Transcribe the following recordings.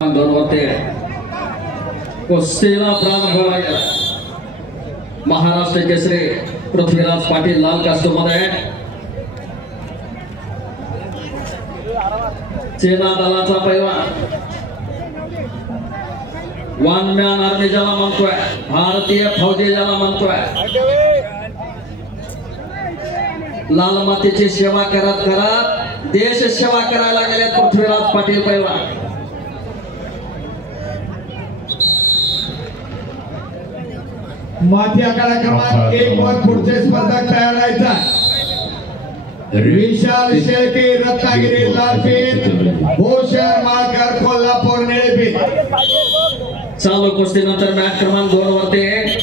दोन होते कुस्तीला प्रारंभ लागला महाराष्ट्र केसरी पृथ्वीराज पाटील लाल कास्टमध्ये सेना दलाचा पैलवान वन मॅन आर्मी ज्याला म्हणतोय भारतीय फौजी ज्याला म्हणतोय। लाल मातेची सेवा करत करत देश सेवा करायला गेले पृथ्वीराज पाटील पैलवान माथी आखाडा क्रमांक एक वर पुढचे स्पर्धक तयार राहायचा. विशाल शेळके रत्नागिरी लालपीठ भूषण माळकर कोल्हापूर निळेपीठ चालू कुस्तीनंतर मॅच क्रमांक दोन वरती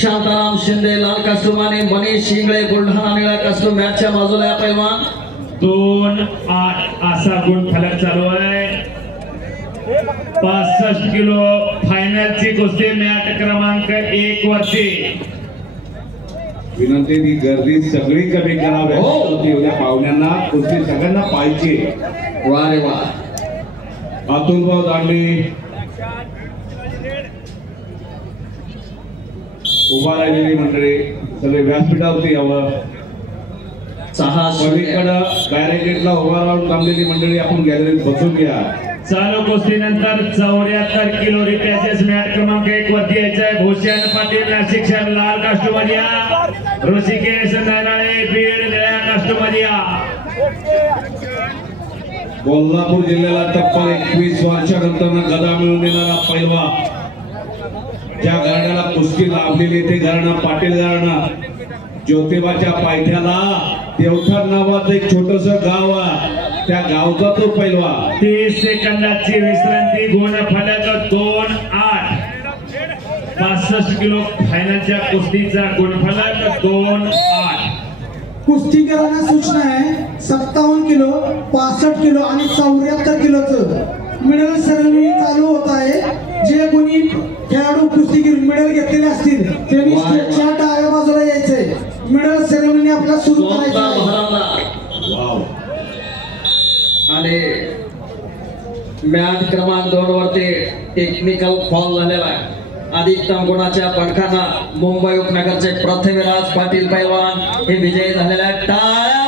शांताराम शिंदे लाल कास्टूम आणि मनीष शिंगळे बुलढाणा निळा कास्टूम मॅचच्या बाजूला या पैलवान. दोन आठ असा गुण फलक चालू आहे. पासष्ट किलो फायनलची कुस्ती मॅच क्रमांक एक वरती. विनंती ती गर्दी सगळी कमी करावी. हो. होती उद्या पाहुण्यांना कुस्ती सगळ्यांना पाहिजे वा रे वा. अतुलभाऊ दांडे. उभा राहिलेली मंडळी सगळे व्यासपीठावरती यावं. सहा पलीकडं बॅरिकेडला उभा राहून थांबलेली मंडळी आपण गॅलरीत बसून घ्या. चालू कुस्तीनंतर चौऱ्याहत्तर किलो रिपेचेस मॅच क्रमांक एक वरती यायचंय. भूषण पाटील नाशिक शहर लाल काष्टोमधिया ऋषिकेश नाराळे बीड निळ्या काष्टोमधिया कोल्हापूर जिल्ह्याला तब्बल एकवीस. वर्षानंतर गदा मिळवून देणारा पैलवा. ज्या घराण्याला कुस्ती लाभलेली ते घराणं पाटील घराणं ज्योतिबाच्या पायथ्याला देवठाण नावाचं एक छोटस गाव आहे. त्या गावचा तो पैलवा. तीस सेकंदाची विश्रांती गुण फलक दोन आठ. पासष्ट किलो फायनलच्या कुस्तीचा गुणफलक दोन आठ. कुस्तीकरांना सूचना आहे सत्तावन्न किलो पासष्ट किलो आणि चौऱ्याहत्तर किलोचं. मिडल सेरेमनी चालू होत आहे. जे कोणी खेळाडू कुस्तीगीर मिडल घेतलेले असतील त्यांनी आपला सुरू करायचं आणि मॅच क्रमांक दोन वरती टेक्निकल फॉल झालेला आहे. अधिकतम गुणाच्या पडकांना मुंबई उपनगरचे पृथ्वीराज पाटील पैलवान. हे विजयी झालेले आहेत. टाळ